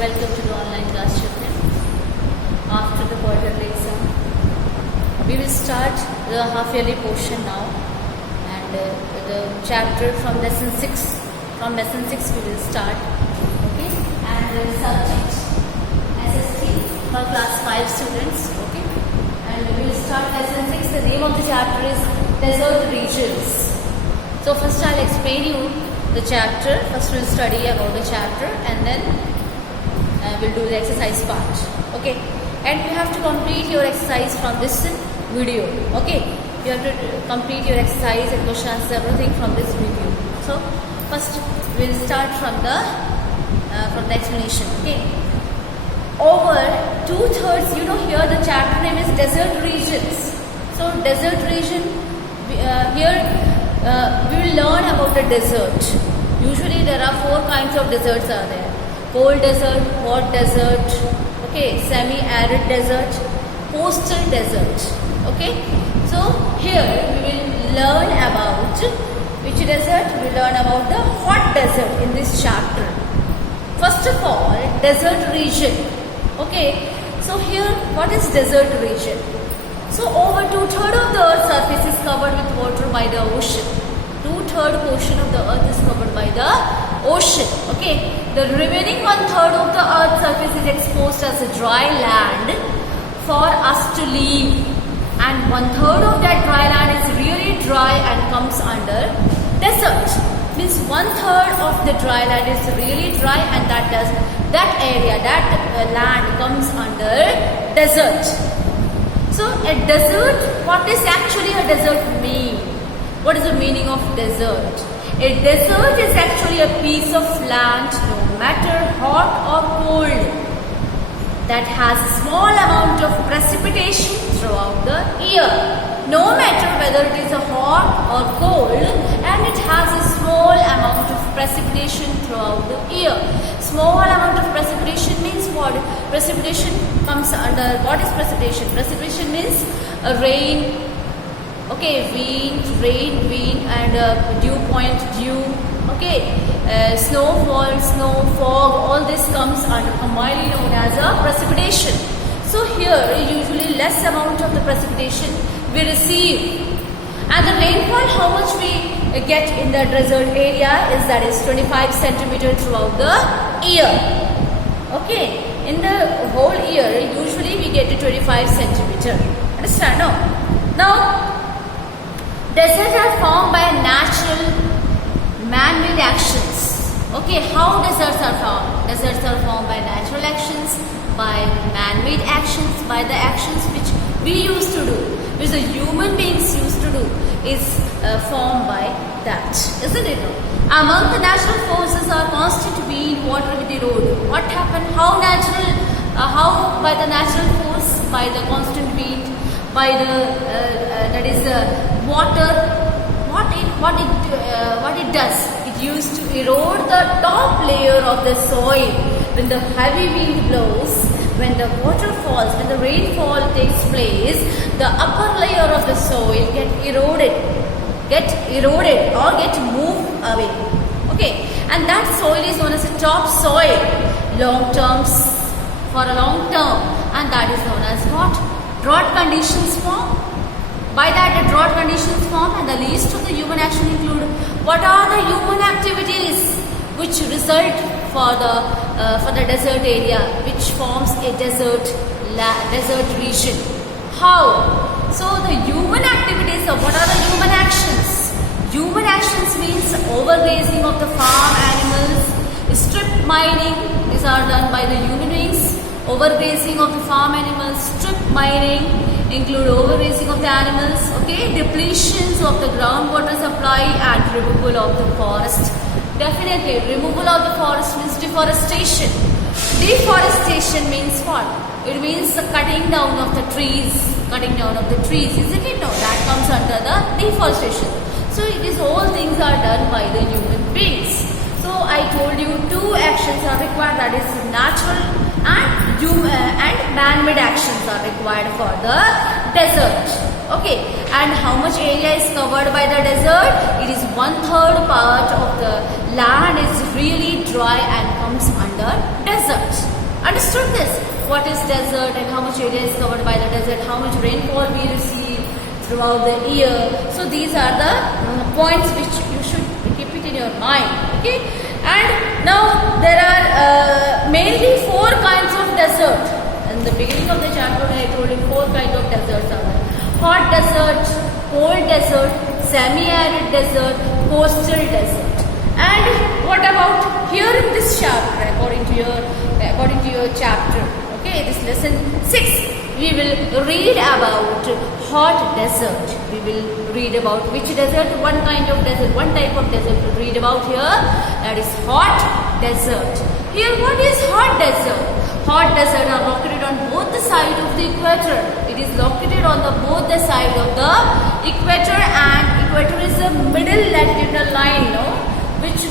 Welcome to the online class children. After the quarterly exam, we will start the half-yearly portion now, and the chapter from lesson 6. From lesson 6 we will start. Okay, and the subject SST for class 5 students. Okay, and we will start lesson 6. The name of the chapter is Desert Regions. So first I'll explain you the chapter. First we'll study about the chapter, and then we'll do the exercise part. Okay, and you have to complete your exercise from this video. Okay, you have to complete your exercise and questions, everything from this video. So first we'll start from the explanation. Okay, over 2/3, here the chapter name is Desert Regions. So desert region, here we will learn about the desert. Usually there are 4 kinds of deserts are there: cold desert, hot desert, okay, semi-arid desert, coastal desert. Okay, so here we will learn about which desert? We will learn about the hot desert in this chapter. First of all, desert region. Okay, so here what is desert region? So over 2/3 of the earth's surface is covered with water by the ocean. 2/3 portion of the earth is covered by the ocean. Okay, the remaining 1/3 of the earth's surface is exposed as a dry land for us to live, and 1/3 of that dry land is really dry and comes under desert. Means 1/3 of the dry land is really dry, and that area, land comes under desert. So a desert, what is actually a desert mean? What is the meaning of desert? A desert is actually a piece of land, no matter hot or cold, that has a small amount of precipitation throughout the year. No matter whether it is a hot or cold, and it has a small amount of precipitation throughout the year. Small amount of precipitation means what? Precipitation comes under, what is precipitation? Precipitation means rain. Okay, wind, and dew point, dew. Okay, snowfall, snow, fog, all this comes under, commonly known as a precipitation. So here usually less amount of the precipitation we receive, and the rainfall, how much we get in the desert area is 25 centimeter throughout the year. Okay, in the whole year usually we get to 25 centimeter. Understand? No? Now, deserts are formed by natural man-made actions. Okay, how deserts are formed? Deserts are formed by natural actions, by man-made actions, by the actions which we used to do, which the human beings used to do, is formed by that, isn't it? Among the natural forces are constant wind, water with erode. What happened? How by the natural force, by the constant wind, by the water, what it does? It used to erode the top layer of the soil. When the heavy wind blows, when the water falls, when the rainfall takes place, the upper layer of the soil get eroded or get moved away. Okay, and that soil is known as a topsoil, for a long term, and that is known as what? Drought conditions form. By that, the drought conditions form, and the least of the human action include what are the human activities which result for the desert area, which forms a desert region. How? So the human activities of what are the human actions? Human actions means overgrazing of the farm animals, strip mining. These are done by the human beings. Overgrazing of the farm animals, strip mining include overgrazing of the animals. Okay, depletions of the groundwater supply and removal of the forest. Definitely, removal of the forest means deforestation. Deforestation means what? It means the cutting down of the trees. Isn't it? No, that comes under the deforestation. So it is all things are done by the human beings. So I told you 2 actions are required, that is natural and man-made actions are required for the desert. Okay, and how much area is covered by the desert? It is 1/3 part of the land is really dry and comes under desert. understood this? What is desert and how much area is covered by the desert, how much rainfall we receive throughout the year. So these are the points which you should keep it in your mind. Okay, and now there are mainly 4 kinds of desert. In the beginning of the chapter I told you 4 kinds of deserts are there. Hot desert, cold desert, semi-arid desert, coastal desert. And what about here in this chapter, according to your chapter, okay, this lesson 6, we will read about hot desert. We will read about which desert, one kind of desert, one type of desert to read about here, that is hot desert. Here, what is hot desert? Hot desert are located on both the sides of the equator. It is located on both the side of the equator, and equator is the middle latitudinal line, no? Which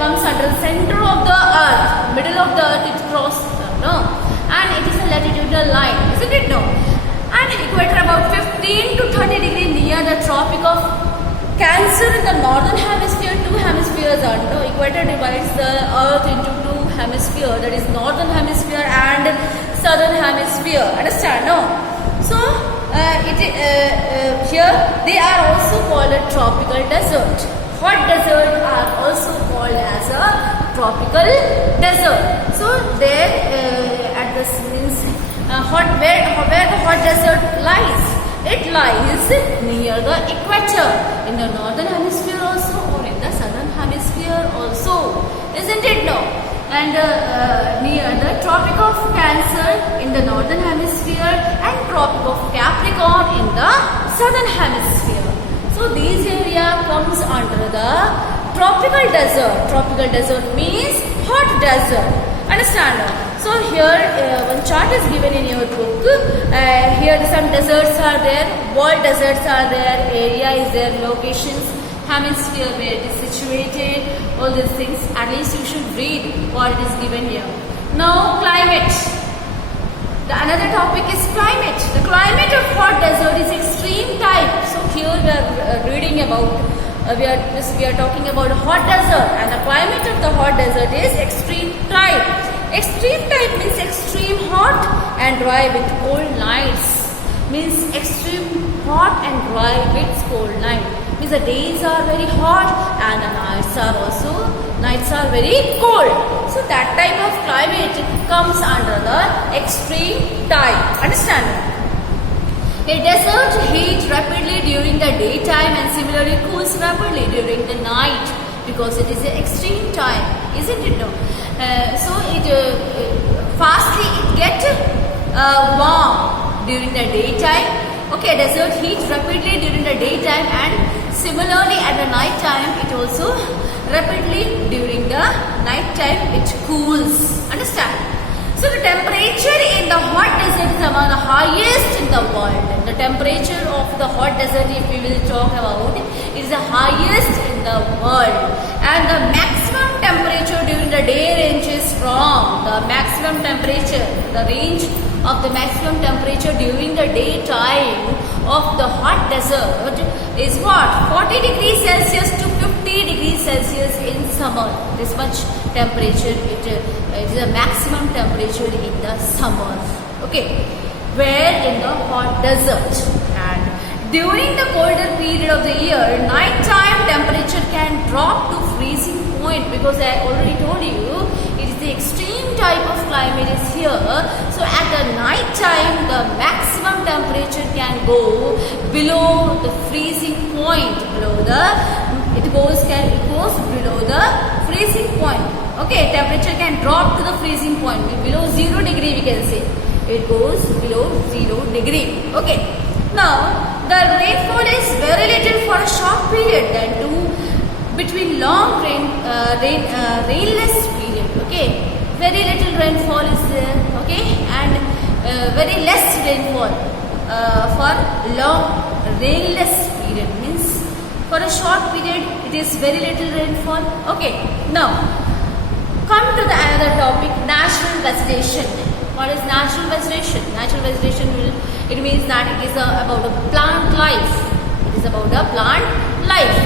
comes under the center of the earth, middle of the earth, it crosses, no? And it is a latitudinal line, isn't it? No? And equator about 15 to 30 degrees near the Tropic of Cancer in the northern hemisphere. 2 hemispheres are, no? Equator divides the earth into 2 hemispheres, that is northern hemisphere and southern hemisphere. Understand? No? So here they are also called a tropical desert. Hot desert are also called as a tropical desert. So there at this means where the hot desert lies. It lies near the equator in the northern hemisphere also, or in the southern hemisphere also, isn't it? No? And near the Tropic of Cancer in the northern hemisphere and Tropic of Capricorn in the southern hemisphere. So these area comes under the tropical desert. Tropical desert means hot desert. Understand? So here one chart is given in your book. Here some deserts are there, world deserts are there, area is there, locations, hemisphere where it is situated, all these things. At least you should read what it is given here. Now climate. Another topic is climate. The climate of hot desert is extreme type. So here we are reading about, we are talking about hot desert, and the climate of the hot desert is extreme type. Extreme type means extreme hot and dry with cold nights. Means extreme hot and dry with cold night. Means the days are very hot and the nights are very cold. So that type of climate comes under the extreme type. Understand? A desert heats rapidly during the daytime and similarly cools rapidly during the night, because it is an extreme time, isn't it? No? So it fastly it gets warm during the daytime. Okay, desert heats rapidly during the daytime, and similarly at the night time it also rapidly during the night time it cools. Understand? So the temperature in the hot desert is among the highest in the world. The temperature of the hot desert, if we will talk about, is the highest in the world. And the maximum temperature during the day ranges from the maximum temperature, the range of the maximum temperature during the daytime of the hot desert is what? 40 degrees Celsius to 50 degrees Celsius in summer. This much temperature it is a maximum temperature in the summer. Okay, where in the hot desert. And during the colder period of the year, nighttime temperature can drop to freezing point, because I already told you it is the extreme type of climate is here. So at the night time the maximum temperature can go below the freezing point, it goes below the freezing point. Okay, temperature can drop to the freezing point, below 0 degree we can say. It goes below 0 degree. Okay, now the rainfall is very little for a short period than between long rainless period. Okay, very little rainfall is there. Okay, and very less rainfall for long rainless period, means for a short period it is very little rainfall. Okay, now come to the another topic, natural vegetation. What is natural vegetation? Natural vegetation it means that it is about a plant life. It is about a plant life.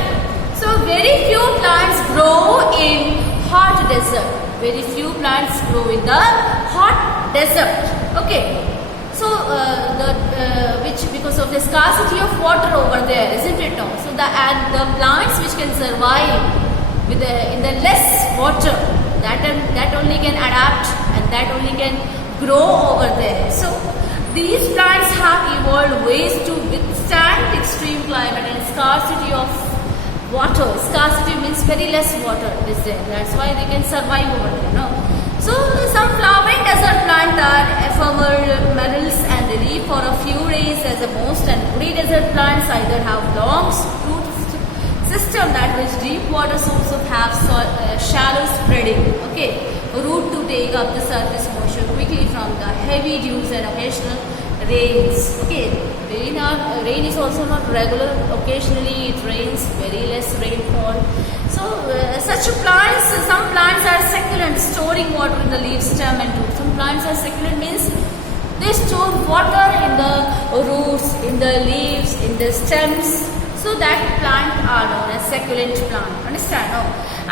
So very few plants grow in hot desert. Very few plants grow in the hot desert. Okay. So because of the scarcity of water over there, isn't it? No? So the plants which can survive in the less water, that only can adapt and that only can grow over there. So these plants have evolved ways to withstand extreme climate and scarcity of water. Scarcity means very less water is there. That's why they can survive over there. No? So some flowering desert plant are ephemerals and they live for a few days as a most, and woody desert plants either have long root system that which deep water source of have shallow spreading, okay, root to take up the surface moisture quickly from the heavy dews and occasional rains. Okay, rain is also not regular. Occasionally it rains, very less rainfall. So such plants, some plants are succulent, storing water in the leaf, stem and root. Some plants are succulent means they store water in the roots, in the leaves, in the stems. So that plant are known as succulent plant. Understand? No?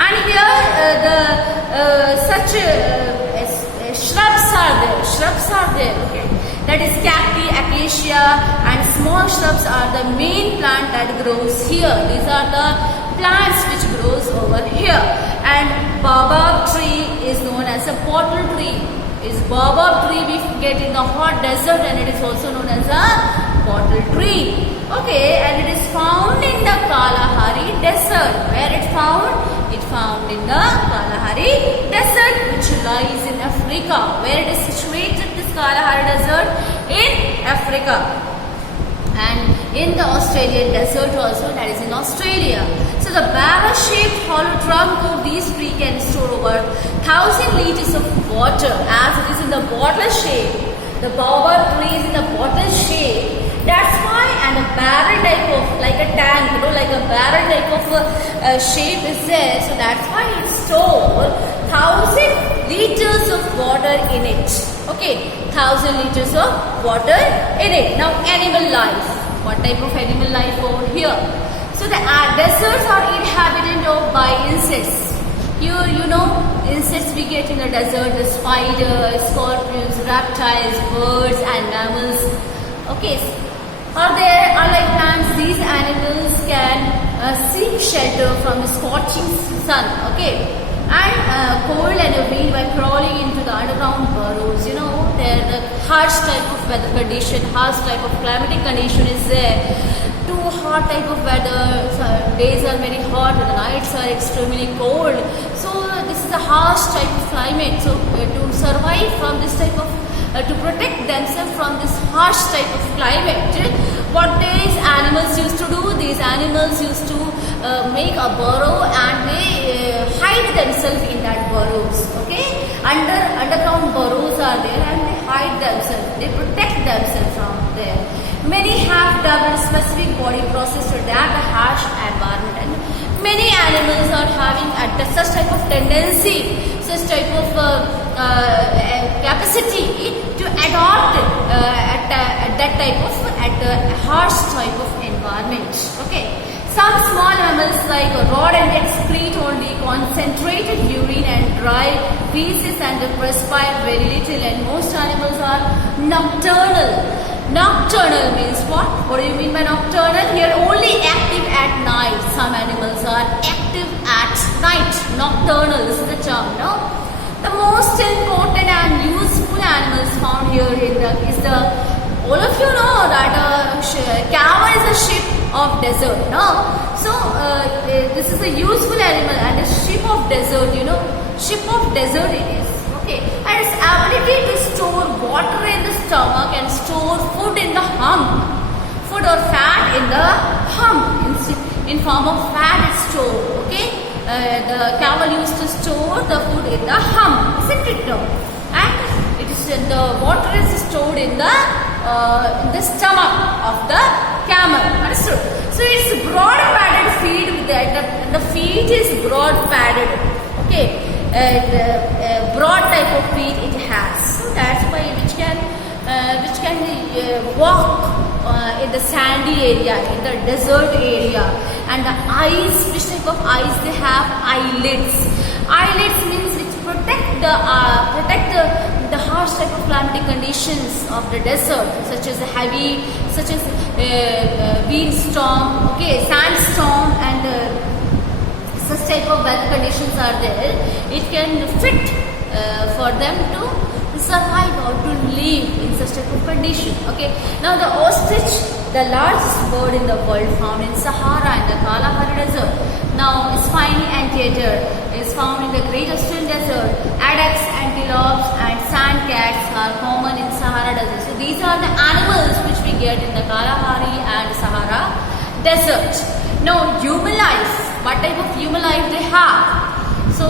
And here such shrubs are there. Shrubs are there. Okay. That is cacti, acacia, and small shrubs are the main plant that grows here. These are the plants which grows over here. And baobab tree is known as a bottle tree. Is baobab tree we get in the hot desert, and it is also known as a bottle tree. Okay, and it is found in the Kalahari desert. Where it found? It found in the Kalahari desert, which lies in Africa. Where it is situated, this Kalahari desert? In Africa. And in the Australian desert also, that is in Australia. So the barrel-shaped hollow trunk of these trees can store over 1,000 liters of water, as it is in the bottle shape. The baobab tree is in the bottle shape. That's why, and a barrel type of, like a tank, like a barrel type of shape is there. So that's why it stores 1,000 liters of water in it. Okay, 1,000 liters of water in it. Now, animal life. What type of animal life over here? So the deserts are inhabited by insects. Here, insects we get in the desert, the spiders, scorpions, reptiles, birds and mammals. Okay, unlike plants, these animals can seek shelter from the scorching sun. Okay, and cold and wind by crawling into the underground burrows. There the harsh type of weather condition, harsh type of climatic condition is there. Too hot type of weather, days are very hot and the nights are extremely cold. So this is a harsh type of climate. So to survive from this type of to protect themselves from this harsh type of climate, what these animals used to do? These animals used to make a burrow and they hide themselves in that burrows. Okay, underground burrows are there and they hide themselves. They protect themselves from there. Many have developed specific body process to adapt a harsh environment, and many animals are having such type of tendency, such type of capacity to adopt at a harsh type of environment. Okay, some small mammals like rodent excrete only concentrated urine and dry feces and perspire very little, and most animals are nocturnal. Nocturnal means what? What do you mean by nocturnal? Here only active at night. Some animals are active at night. Nocturnal, this is the term, no? The most important and useful animals found here is the, all of you know that camel is a ship of desert, no? So this is a useful animal and a ship of desert, ship of desert it is. Okay, and its ability to store water in the stomach and store food in the hump, food or fat in the hump, in form of fat is stored. Okay, the camel used to store the food in the hump, isn't it? And it is the water is stored in the stomach of the camel. Understood? So it's broad padded feet with that. The feet is broad padded. Okay. Broad type of feet it has, so that's why which can walk in the sandy area, in the desert area. And the eyes, which type of eyes they have? Eyelids. Eyelids means which protect protect the harsh type of climatic conditions of the desert, such as windstorm, okay, sandstorm, and such type of weather conditions are there. It can fit for them to survive or to live in such type of condition. Okay. Now the ostrich, the largest bird in the world, found in Sahara and the Kalahari Desert. Now its finely anteater is found in the Great Australian Desert. Addax, antelopes, and sand cats are common in Sahara Desert. So these are the animals which we get in the Kalahari and Sahara Desert. Now human life, what type of human life they have? So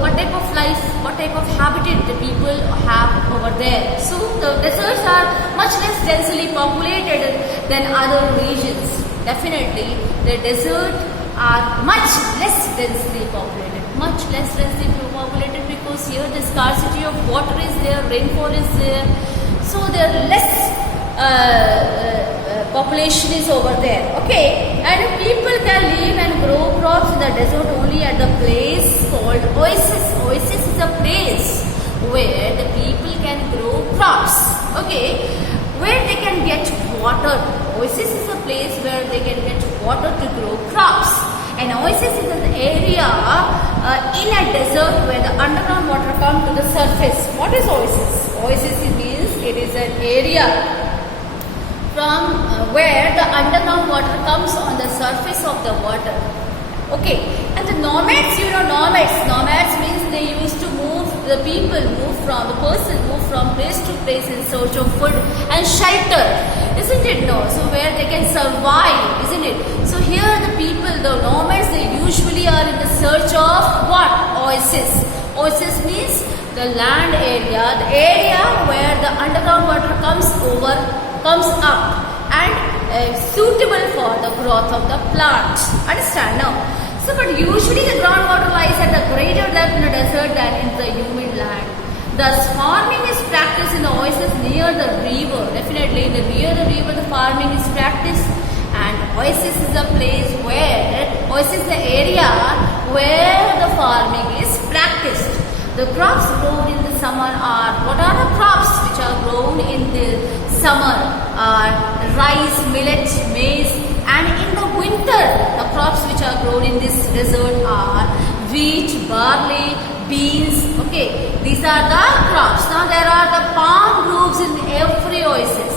what type of life, what type of habitat the people have over there? So the deserts are much less densely populated than other regions. Definitely the desert are much less densely populated, because here the scarcity of water is there, rainfall is there, so there are less population is over there. Okay, and people can live and grow crops in the desert only at the place called oasis. Oasis is a place where the people can grow crops. Okay, where they can get water. Oasis is a place where they can get water to grow crops. An oasis is an area in a desert where the underground water comes to the surface. What is oasis? Oasis means it is an area from where the underground water comes on the surface of the water. Okay, and the nomads, nomads means they used to move from place to place in search of food and shelter, isn't it? No, so where they can survive, isn't it? So here the people, the nomads, they usually are in the search of what? Oasis. Oasis means the land area, the area where the underground water comes up and suitable for the growth of the plant. Understand now? So, but usually the groundwater lies at a greater depth in the desert than in the humid land. Thus, farming is practiced in the oasis near the river. Definitely, near the river, the farming is practiced, and oasis is the place where, oasis is the area where the farming is practiced. The crops grown in the summer are, what are the crops which are grown in the summer? Are rice, millet, maize, and in the winter, the crops which are grown in this desert are wheat, barley, beans. Okay, these are the crops. Now there are the palm groves in every oasis.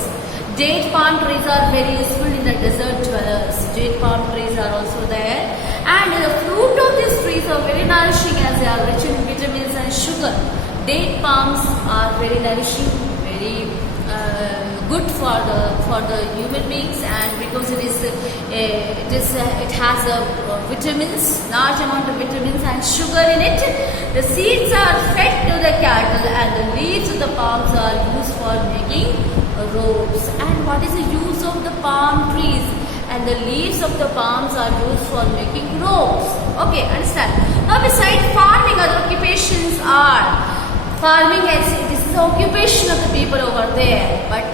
Date palm trees are very useful in the desert dwellers. Date palm trees are also there. And the fruit of these trees are very nourishing as they are rich in vitamins and sugar. Date palms are very nourishing, very good for the human beings, and because it has vitamins, large amount of vitamins and sugar in it. The seeds are fed to the cattle, and the leaves of the palms are used for making robes. And what is the use of the palm trees? And the leaves of the palms are used for making robes. Okay, understand? Now beside farming, other occupations are farming. This is the occupation of the people over there. But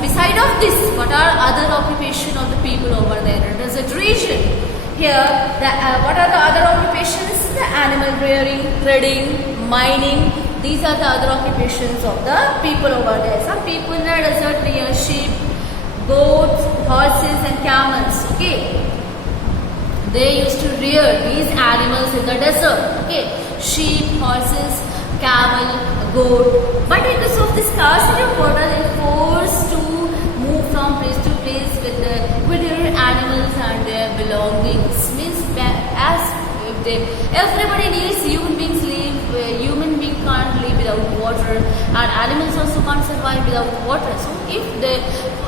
beside of this, what are other occupation of the people over there? The desert region. Here, what are the other occupations? The animal rearing, trading, mining. These are the other occupations of the people over there. Some people in the desert rear sheep, goats, horses, and camels. Okay, they used to rear these animals in the desert. Okay, sheep, horses, camel, goat. But because of this scarcity of water, they are forced to move from place to place with their animals and their belongings. Means as everybody needs, human beings live. Human being can't live without water, and animals also can't survive without water. So if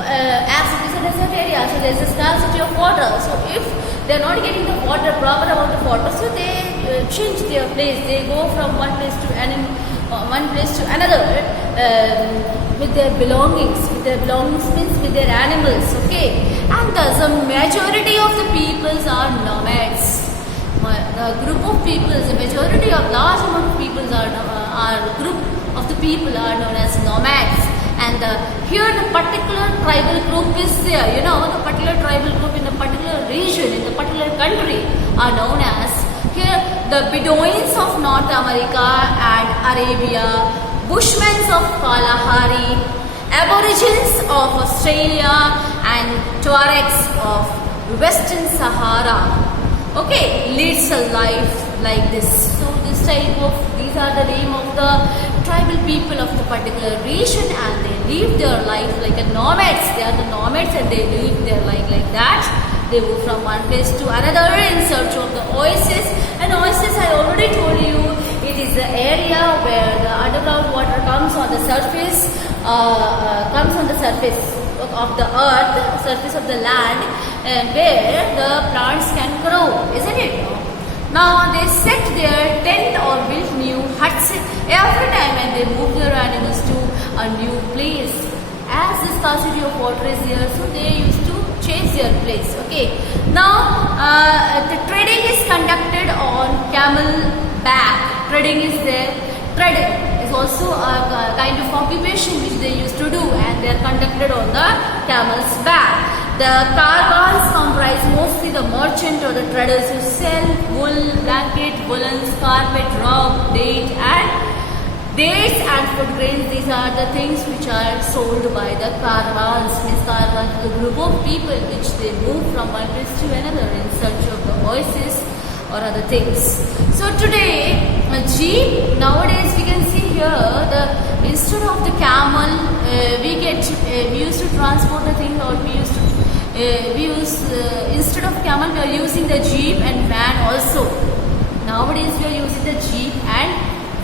as it is a desert area, so there is a scarcity of water. So if they are not getting the water, proper amount of water, so they change their place. They go from one place to another with their belongings. With their belongings means with their animals. Okay, and thus a majority of the peoples are nomads. The group of peoples, the majority of large amount of peoples are group of the people are known as nomads. And here the particular tribal group is there. The particular tribal group in a particular region, in a particular country are known as Here, the Bedouins of North America and Arabia, Bushmen of Kalahari, Aborigines of Australia, and Tuaregs of Western Sahara, okay, leads a life like this. So these are the name of the tribal people of the particular region, and they live their life like a nomads. They are the nomads and they live their life like that. They move from one place to another in search of the oasis. And oasis, I already told you, it is the area where the underground water comes on the surface, of the earth, surface of the land, where the plants can grow, isn't it? Now they set their tent or build new huts every time, and they move their animals to a new place. As the scarcity of water is there, so they used to change their place. Okay. Now the trading is conducted on camel back. Trading is there. Trading is also a kind of occupation which they used to do, and they are conducted on the camel's back. The caravans comprise mostly the merchant or the traders who sell wool, blanket, woolens, carpet, rug, dates and food grains. These are the things which are sold by the caravans. Means caravans, the group of people which they move from one place to another in search of the oasis or other things. So today, a jeep, nowadays we can see here, instead of the camel, we used to transport the thing, or instead of camel we are using the jeep and van also. Nowadays we are using the jeep and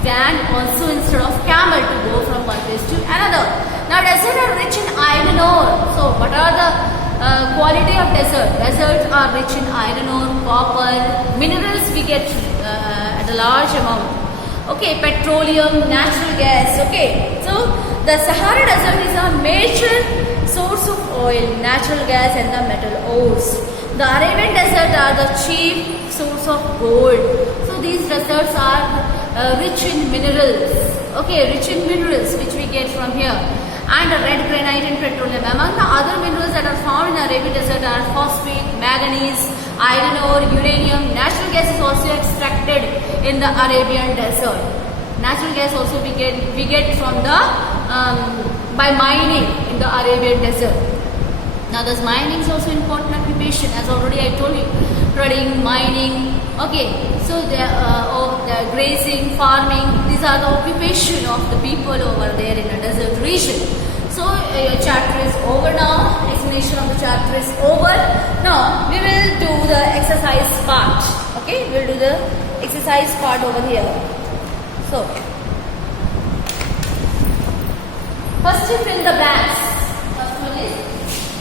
van also instead of camel to go from one place to another. Now deserts are rich in iron ore. So what are the quality of desert? Deserts are rich in iron ore, copper, minerals we get at a large amount. Okay, petroleum, natural gas. Okay, so the Sahara Desert is a major source of oil, natural gas and the metal ores. The Arabian Desert are the chief source of gold. So these deserts are rich in minerals. Okay, rich in minerals which we get from here. And red granite and petroleum. Among the other minerals that are found in the Arabian Desert are phosphate, manganese, iron ore, uranium. Natural gas is also extracted in the Arabian Desert. Natural gas also we get from the by mining in the Arabian Desert. Now this mining is also important occupation, as already I told you. Trading, mining. Okay, so the grazing, farming. These are the occupation of the people over there in a desert region. So your chapter is over now. Explanation of the chapter is over. Now we will do the exercise part. Okay, we will do the exercise part over here. So first you fill the blanks.